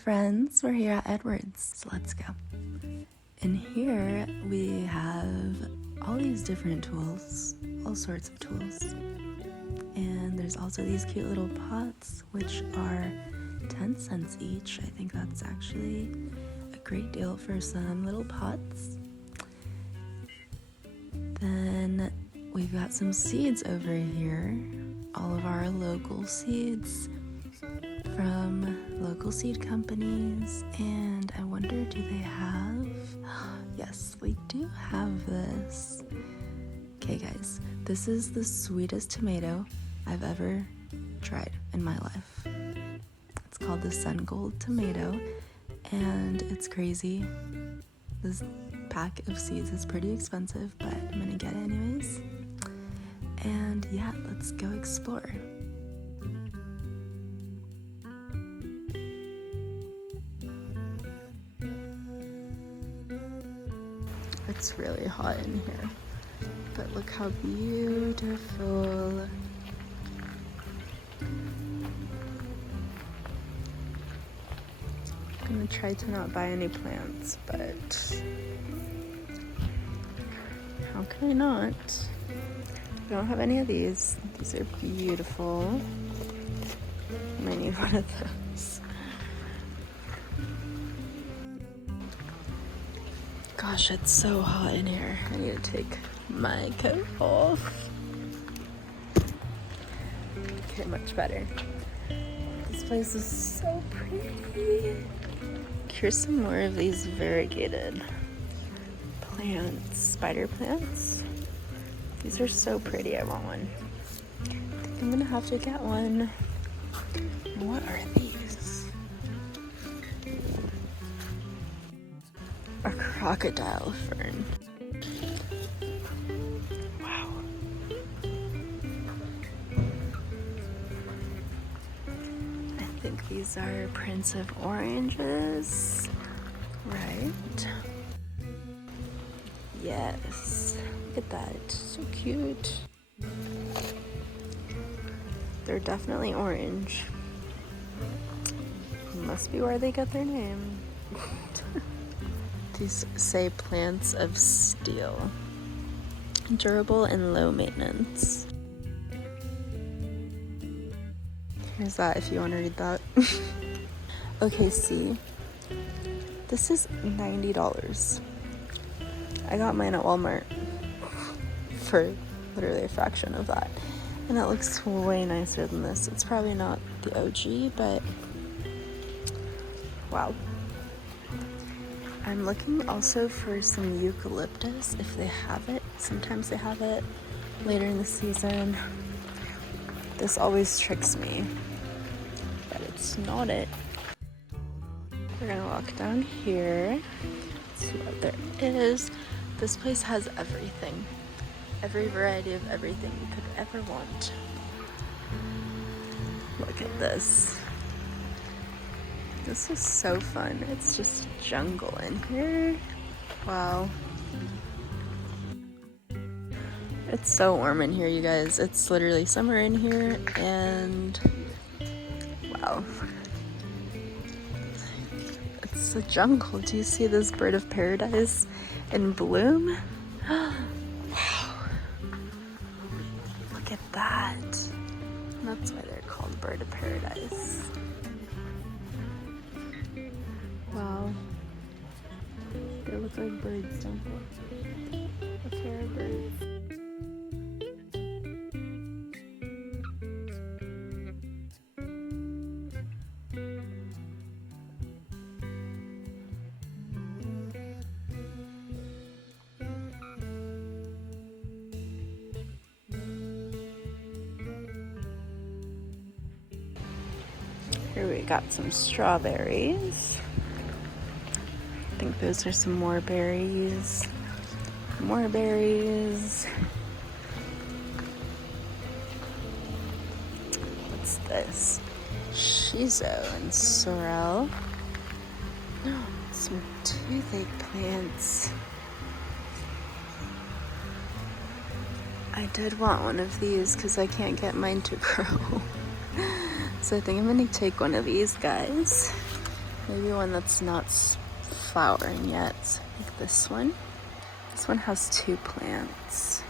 friends, we're here at Edwards, so let's go. In here we have all these different tools, all sorts of tools. And there's also these cute little pots, which are 10 cents each. I think that's actually a great deal for some little pots. Then we've got some seeds over here, all of our local seeds from local seed companies. And I wonder, do they have, yes, we do have this. Okay guys, this is the sweetest tomato I've ever tried in my life. It's called the Sun Gold tomato, and it's crazy. This pack of seeds is pretty expensive, but I'm gonna get it anyways. And yeah, let's go explore. It's really hot in here, but look how beautiful. I'm gonna try to not buy any plants, but how can I not? I don't have any of these. These are beautiful. I might need one of those. Gosh, it's so hot in here. I need to take my coat off. Okay, much better. This place is so pretty. Here's some more of these variegated plants, spider plants. These are so pretty. I want one. I think I'm gonna have to get one. What are these? A crocodile fern. Wow. I think these are Prince of Oranges, right? Yes. Look at that. So cute. They're definitely orange. Must be where they get their name. These say plants of steel. Durable and low maintenance. Here's that if you want to read that. Okay, see. This is $90. I got mine at Walmart for literally a fraction of that. And it looks way nicer than this. It's probably not the OG, but wow. I'm looking also for some eucalyptus if they have it. Sometimes they have it later in the season. This always tricks me, but it's not it. We're gonna walk down here, see what there is. This place has everything. Every variety of everything you could ever want. Look at this. This is so fun. It's just jungle in here. Wow. It's so warm in here, you guys. It's literally summer in here, and wow. It's a jungle. Do you see this bird of paradise in bloom? Wow. Look at that. That's why they're called bird of paradise. Wow. They look like birds, don't they? A pair of birds. Here we got some strawberries. I think those are some more berries. More berries. What's this? Shiso and sorrel. Some toothache plants. I did want one of these because I can't get mine to grow. So I think I'm gonna take one of these guys. Maybe one that's not flowering yet. So I think this one. This one has 2 plants.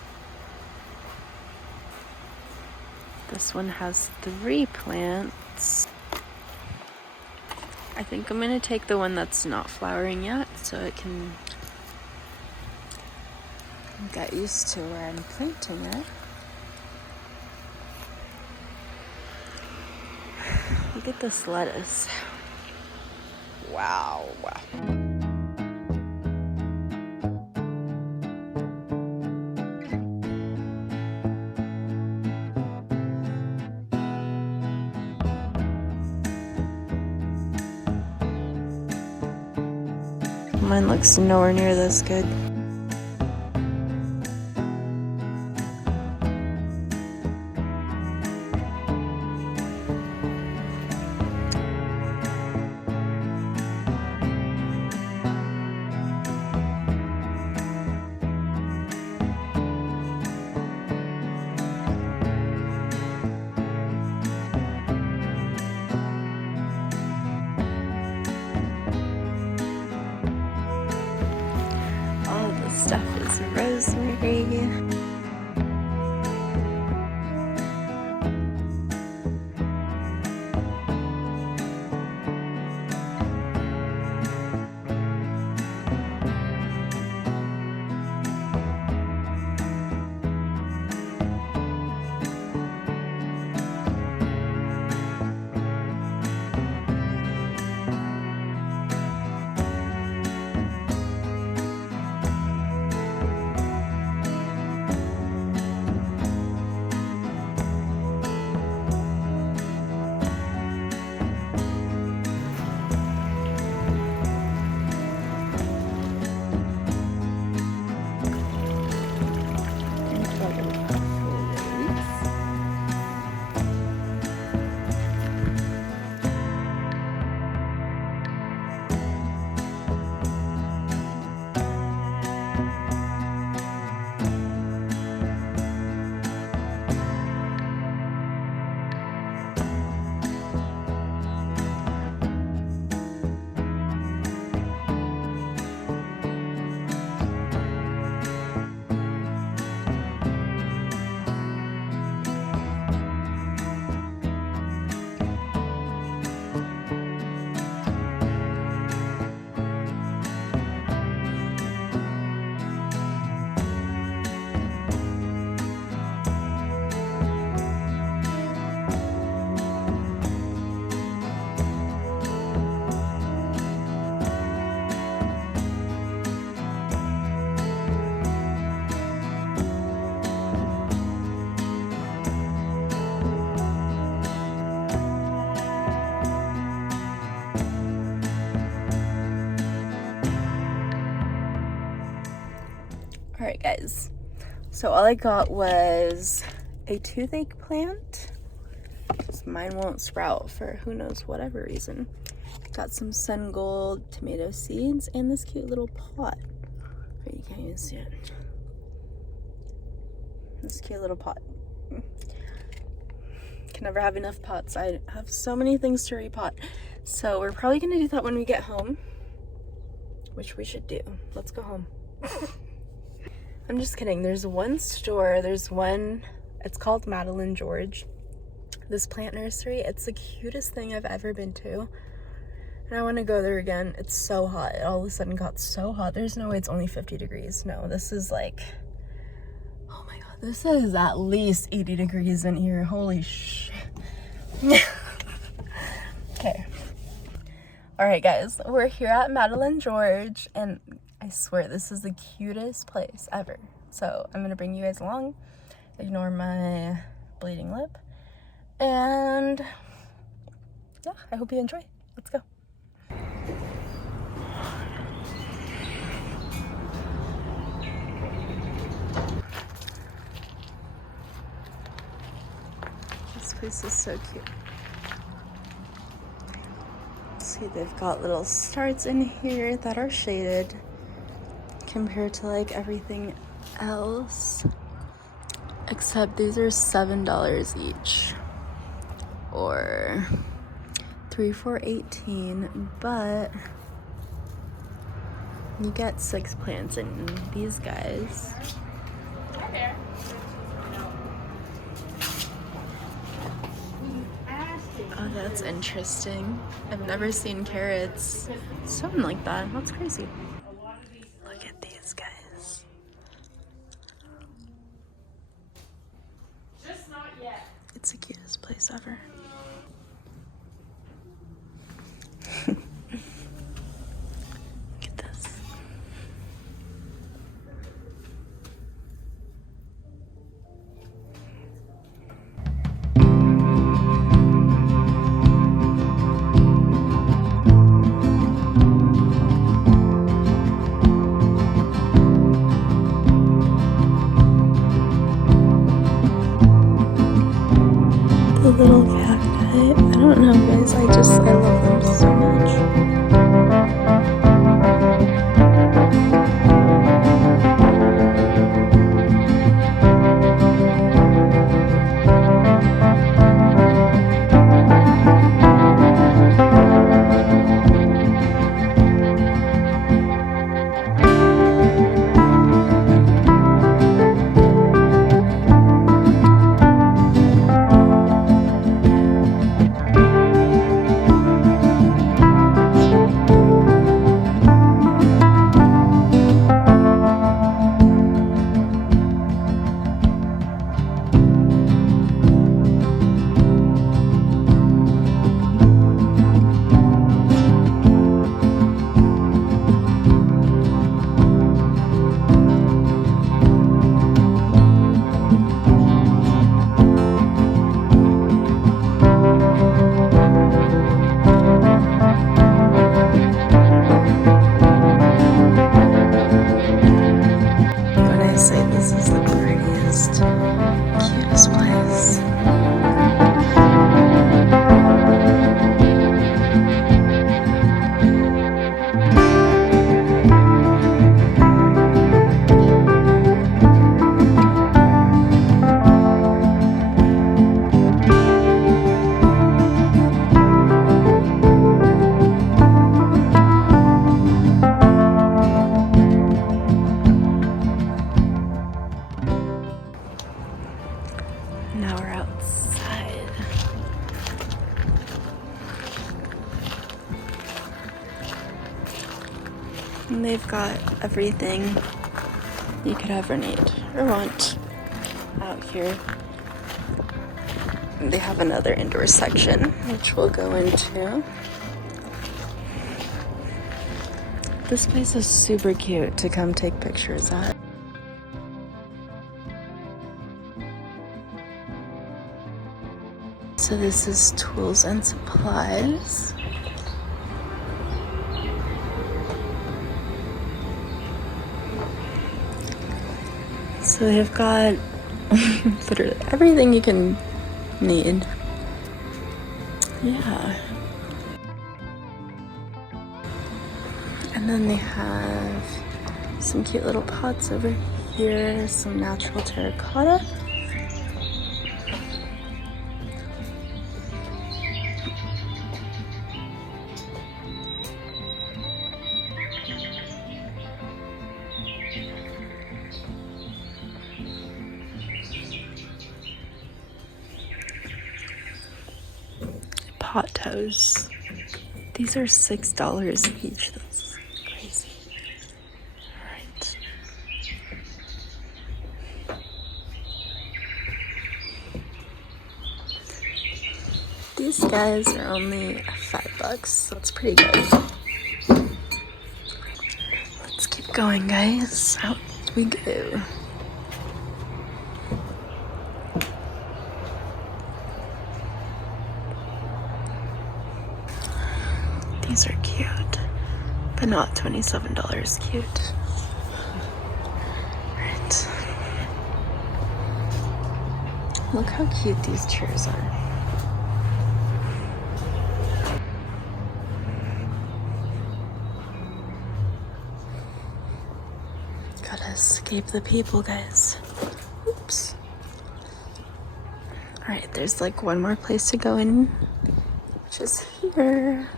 This one has 3 plants. I think I'm gonna take the one that's not flowering yet so it can get used to where I'm planting it. Look at this lettuce. Wow. Mine looks nowhere near this good. Stuff is rosemary. Alright guys, so all I got was a toothache plant. Mine won't sprout for who knows whatever reason. Got some sun gold tomato seeds and this cute little pot. Oh, you can't even see it. This cute little pot. Can never have enough pots. I have so many things to repot. So we're probably gonna do that when we get home, which we should do. Let's go home. I'm just kidding. There's one store, it's called Madeline George. This plant nursery, it's the cutest thing I've ever been to. And I want to go there again. It's so hot. It all of a sudden got so hot. There's no way it's only 50 degrees. No, this is like, oh my God, this is at least 80 degrees in here. Holy shit. Okay. All right, guys, we're here at Madeline George, and I swear this is the cutest place ever. So I'm gonna bring you guys along. Ignore my bleeding lip. And yeah, I hope you enjoy. Let's go. This place is so cute. See, they've got little starts in here that are shaded compared to like everything else, except these are $7 each, or 3 for $18, but you get 6 plants in these guys. Oh, that's interesting. I've never seen carrots sown like that. That's crazy. Look at these guys. It's the cutest place ever. Look at this. The little cacti. I don't know, guys. I love them so much. Cutest place. Now we're outside. And they've got everything you could ever need or want out here. And they have another indoor section, which we'll go into. This place is super cute to come take pictures at. So this is tools and supplies. So they've got literally everything you can need. Yeah. And then they have some cute little pots over here, some natural terracotta. Pot toes. These are $6 each. That's crazy. Alright. These guys are only $5. That's pretty good. Let's keep going, guys. Out we go. These are cute, but not $27 cute. Right. Look how cute these chairs are. Gotta escape the people, guys. Oops. Alright, there's like one more place to go in which is here.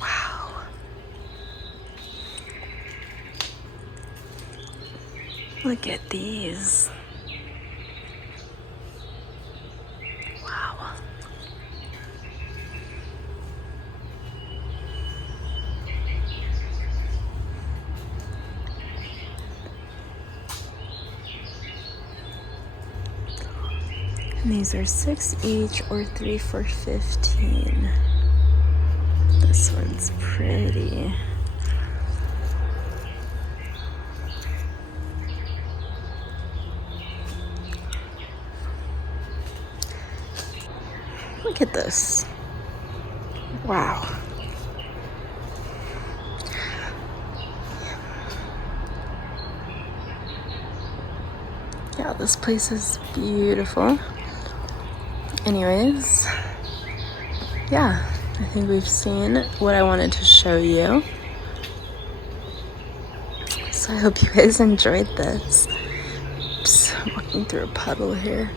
Wow. Look at these. Wow. And these are 6 each or 3 for $15. This one's pretty. Look at this. Wow. Yeah, this place is beautiful. Anyways, yeah, I think we've seen what I wanted to show you. So I hope you guys enjoyed this. Oops, I'm walking through a puddle here.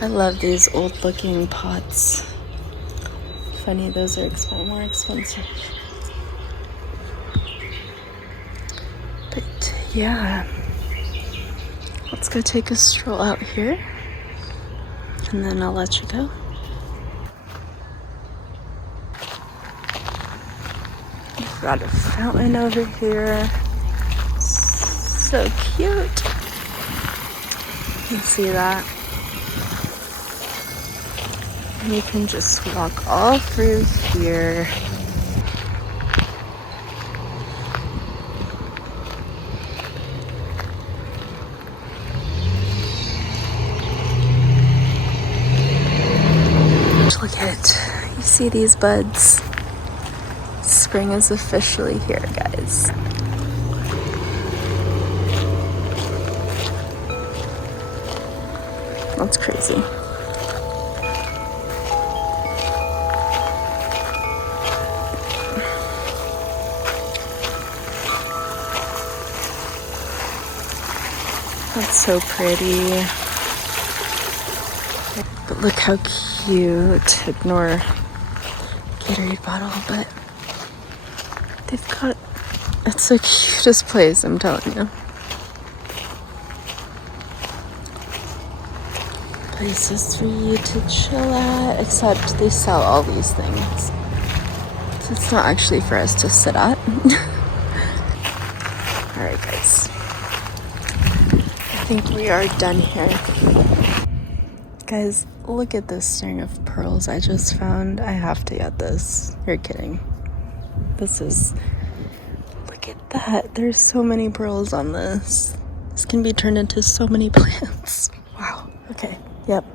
I love these old looking pots. Funny, those are more expensive. But yeah, let's go take a stroll out here and then I'll let you go. We've got a fountain over here. So cute. You see that? And you can just walk all through here. Look at it. You see these buds? Spring is officially here, guys. That's crazy. That's so pretty. But look how cute. Ignore Gatorade bottle, but they've got, it's the cutest place, I'm telling you. Places for you to chill at, except they sell all these things. So it's not actually for us to sit at. Alright guys, I think we are done here. Guys, look at this string of pearls I just found. I have to get this. You're kidding. This is, look at that. There's so many pearls on this. This can be turned into so many plants. Wow. Okay. Yep.